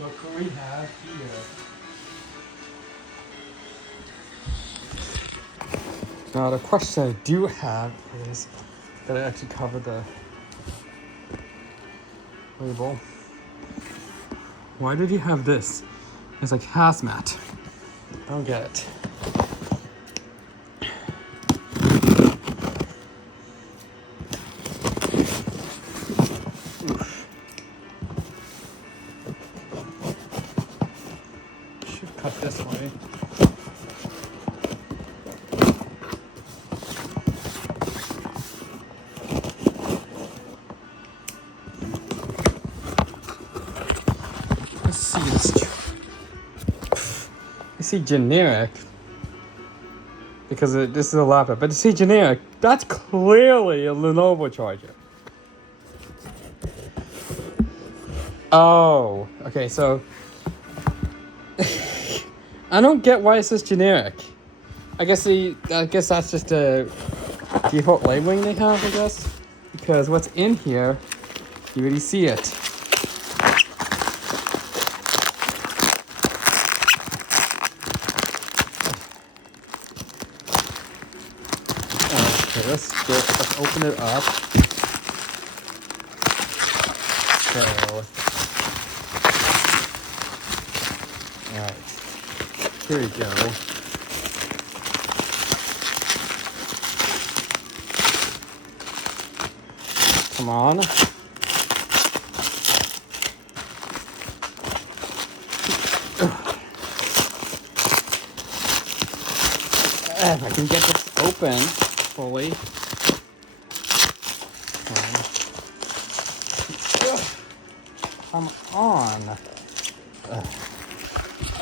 what can we have here? Now the question I do have is, did I actually cover the label? Why did you have this? It's like hazmat. I don't get it. Oof. Should cut this way. Let's see this. I see generic because this is a laptop, but to see generic, that's clearly a Lenovo charger. Oh, okay, so I don't get why it says generic. I guess that's just a default labeling they have, I guess, because what's in here, you already see it. Okay, let's open it up. So, alright, here we go. Come on. If I can get this open fully. Come on.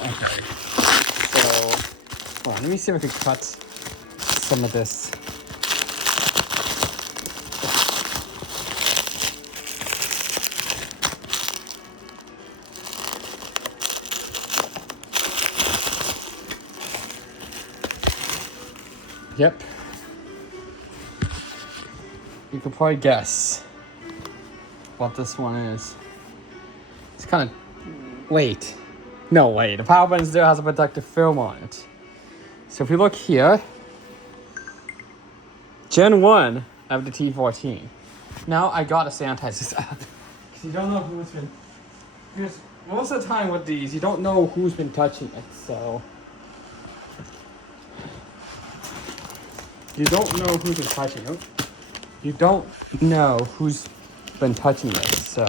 Okay. So, hold on, let me see if I can cut some of this. Yep. You could probably guess what this one is. It's kind of... Wait. No, wait. The power button still has a protective film on it. So if you look here, Gen 1 of the T14. Now I gotta sanitize this out. Because you don't know who's been... Because most of the time with these, you don't know who's been touching it, so... You don't know who's been touching it. You don't know who's been touching it, so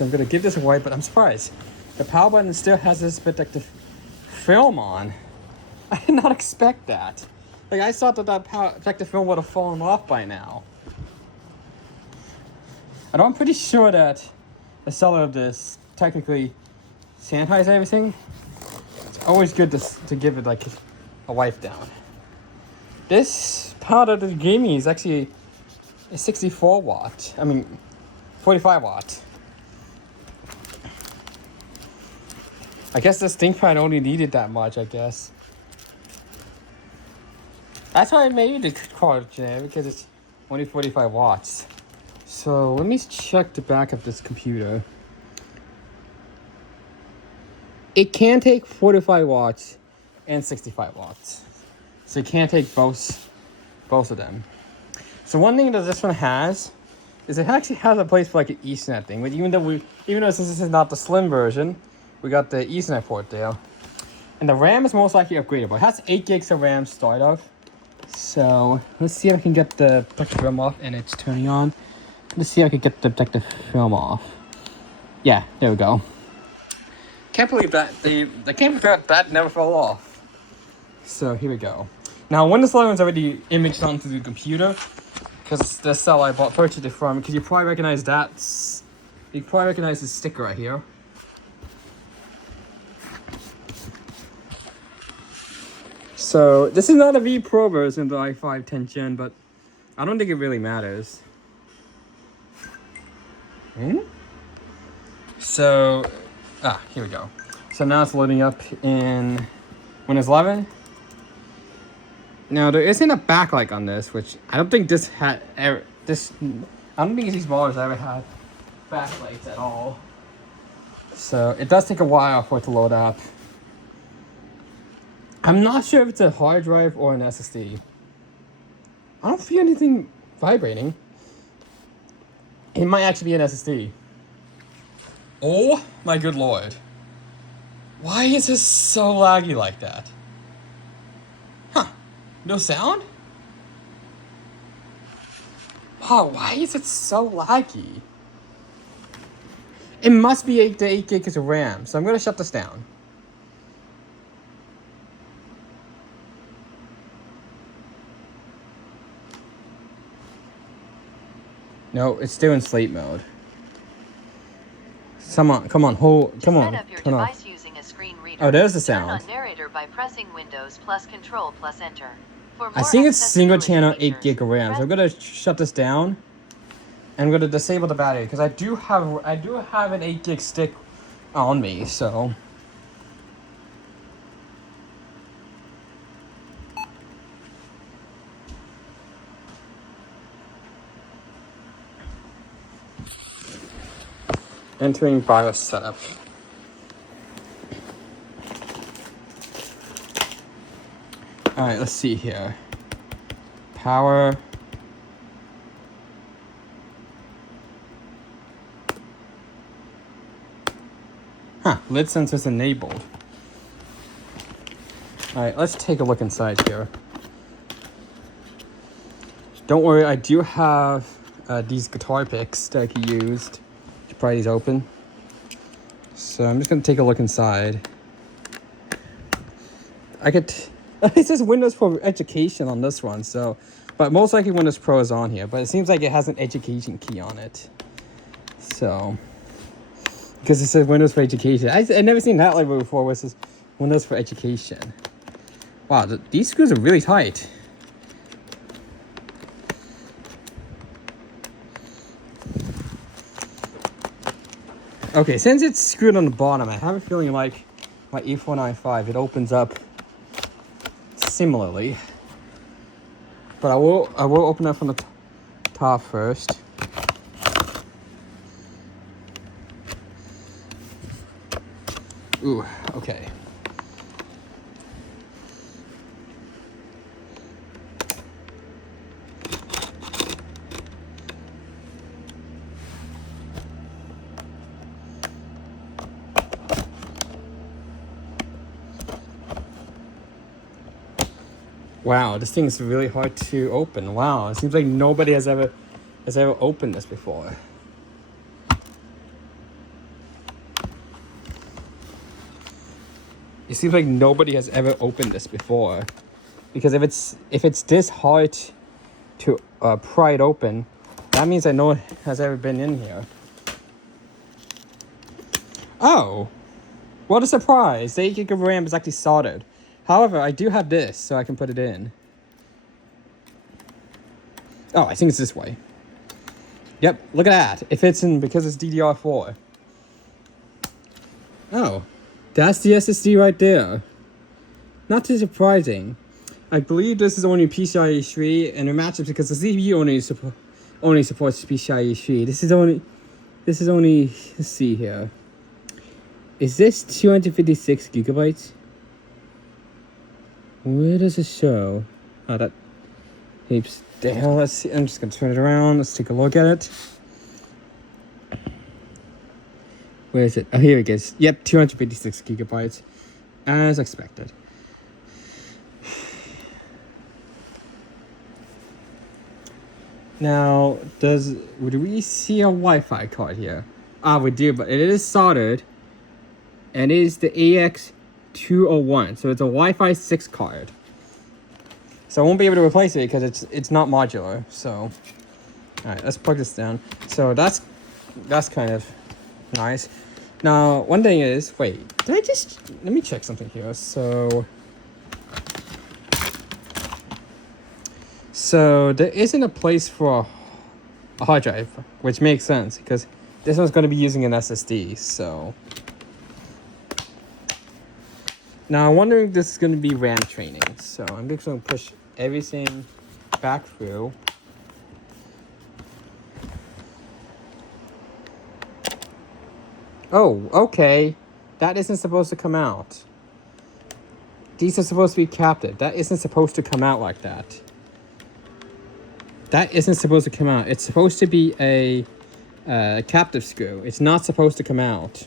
I'm gonna give this away, but I'm surprised. The power button still has this protective film on. I did not expect that. Like, I thought that protective film would have fallen off by now. And I'm pretty sure that the seller of this technically sanitized everything. It's always good to give it like a wipe down. This part of the gaming is actually a 64 watt. I mean, 45 watt. I guess this ThinkPad only needed that much, I guess. That's why I made the card generic, because it's only 45 watts. So let me check the back of this computer. It can take 45 watts and 65 watts. So you can't take both of them. So one thing that this one has is it actually has a place for like an Ethernet thing. But even though since this is not the slim version, we got the Ethernet port there. And the RAM is most likely upgradable. It has 8 gigs of RAM start off. So let's see if I can get the protective film off, and it's turning on. Let's see if I can get the protective film off. Yeah, there we go. Can't believe that that never fell off. So here we go. Now Windows 11 is already imaged onto the computer because the cell I purchased it from. Because you probably recognize that. You probably recognize the sticker right here. So this is not a V Pro version of the i5 10th Gen, but I don't think it really matters. So, here we go. So now it's loading up in Windows 11. Now there isn't a backlight on this, which I don't think this had ever. I don't think these models ever had backlights at all. So it does take a while for it to load up. I'm not sure if it's a hard drive or an SSD. I don't feel anything vibrating. It might actually be an SSD. Oh my good lord. Why is this so laggy like that? Huh. No sound? Wow, why is it so laggy? It must be 8 to 8 gigs of RAM, so I'm gonna shut this down. No, it's still in sleep mode. Come on, come on, come on. Set up your device using a screen reader. Oh, there's the sound. Turn on narrator by pressing Windows plus Control plus Enter. For more I think it's single accessibility channel features, 8 gig of RAM. So I'm gonna shut this down. And I'm gonna disable the battery because I do have an 8 gig stick on me, so. Entering BIOS setup. Alright, let's see here. Power. Huh, lid sensor's enabled. Alright, let's take a look inside here. Don't worry, I do have these guitar picks that I can use to pry these open. So I'm just gonna take a look inside. It says Windows Pro Education on this one, so, but most likely Windows Pro is on here, but it seems like it has an education key on it. So, because it says Windows for Education. I've never seen that label before, where it says Windows for Education. Wow, these screws are really tight. Okay, since it's screwed on the bottom, I have a feeling like my E495, it opens up similarly. But I will open up from the top first. Ooh, okay. Wow, this thing is really hard to open. Wow, it seems like nobody has ever opened this before. It seems like nobody has ever opened this before, because if it's this hard to pry it open, that means that no one has ever been in here. Oh, what a surprise! The 8 gig of RAM is actually soldered. However, I do have this, so I can put it in. Oh, I think it's this way. Yep, look at that. It fits in because it's DDR4. Oh, that's the SSD right there. Not too surprising. I believe this is only PCIe 3, and it matches because the CPU only supports PCIe 3. This is only. Let's see here. Is this 256 gigabytes? Where does it show? Oh, that heaps there. Let's see. I'm just gonna turn it around. Let's take a look at it. Where is it? Oh, here it is. Yep, 256 gigabytes, as expected. Now, would we see a Wi-Fi card here? Ah, we do, but it is soldered, and it is the AX201, so it's a Wi-Fi 6 card. So I won't be able to replace it because it's not modular. So, all right, let's plug this down. So that's kind of nice. Now, one thing is, wait, let me check something here. So there isn't a place for a hard drive, which makes sense because this one's going to be using an SSD. So now I'm wondering if this is going to be RAM training. So I'm just going to push everything back through. Oh, okay. That isn't supposed to come out. These are supposed to be captive. That isn't supposed to come out like that. That isn't supposed to come out. It's supposed to be a captive screw. It's not supposed to come out.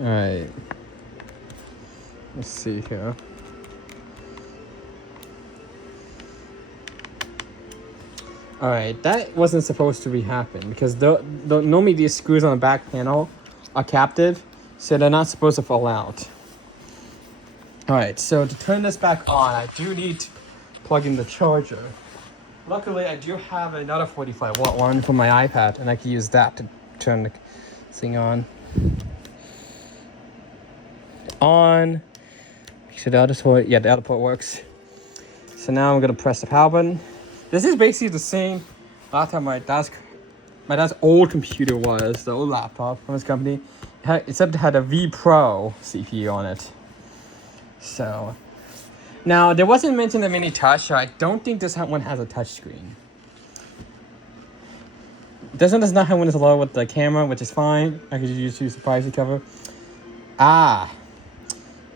Alright. Let's see here. Alright, that wasn't supposed to be happening because normally these screws on the back panel are captive, so they're not supposed to fall out. Alright, so to turn this back on, I do need to plug in the charger. Luckily, I do have another 45 watt one for my iPad, and I can use that to turn the thing on. On. So the other port, yeah, the other port works. So now I'm gonna press the power button. This is basically the same laptop my dad's old computer was, the old laptop from his company, except it had a V Pro CPU on it. So now there wasn't mention of any touch, so I don't think this one has a touch screen. This one does not have Windows 11 with the camera, which is fine. I could just use the privacy cover.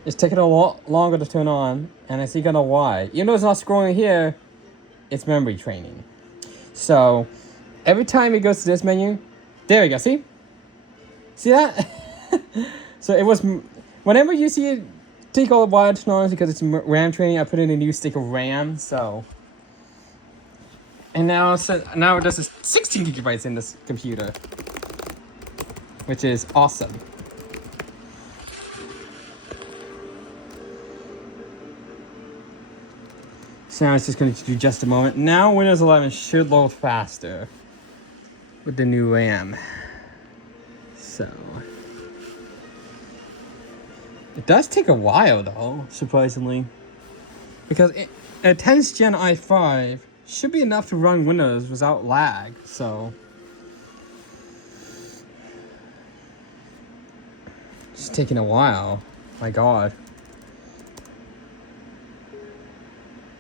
It's taking a lot longer to turn on, and I see gonna why. Even though it's not scrolling here, it's memory training. So every time it goes to this menu, there you go. See that? So it was whenever you see it take all the while to turn on because it's RAM training. I put in a new stick of RAM. So and now this is 16 gigabytes in this computer, which is awesome. So now it's just going to do just a moment. Now Windows 11 should load faster with the new RAM. So it does take a while though, surprisingly, because a 10th Gen i5 should be enough to run Windows without lag. So it's taking a while. My God.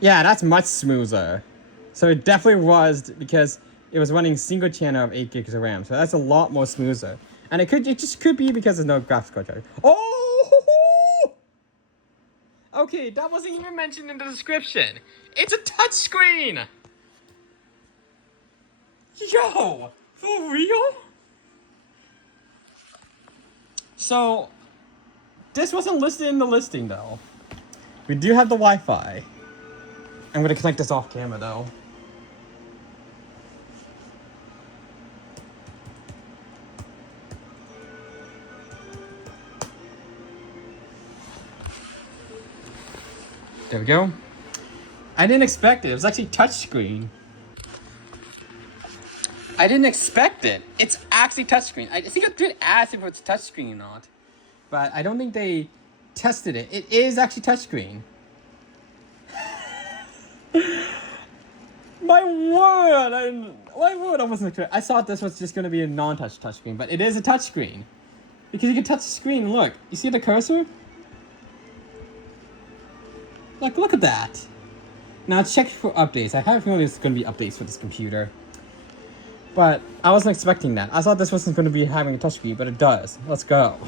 Yeah, that's much smoother. So it definitely was because it was running single channel of 8 gigs of RAM. So that's a lot more smoother. And it just could be because there's no graphics card charger. Oh! Okay, that wasn't even mentioned in the description. It's a touchscreen! Yo! For real? So, this wasn't listed in the listing though. We do have the Wi-Fi. I'm gonna connect this off camera though. There we go. I didn't expect it. It was actually touchscreen. I didn't expect it. It's actually touchscreen. I think it did ask if it's touchscreen or not, but I don't think they tested it. It is actually touchscreen. My word! I wasn't expecting. I thought this was just going to be a non-touch touchscreen, but it is a touchscreen because you can touch the screen. Look, you see the cursor? Like, look at that. Now check for updates. I have a feeling there's going to be updates for this computer, but I wasn't expecting that. I thought this wasn't going to be having a touchscreen, but it does. Let's go.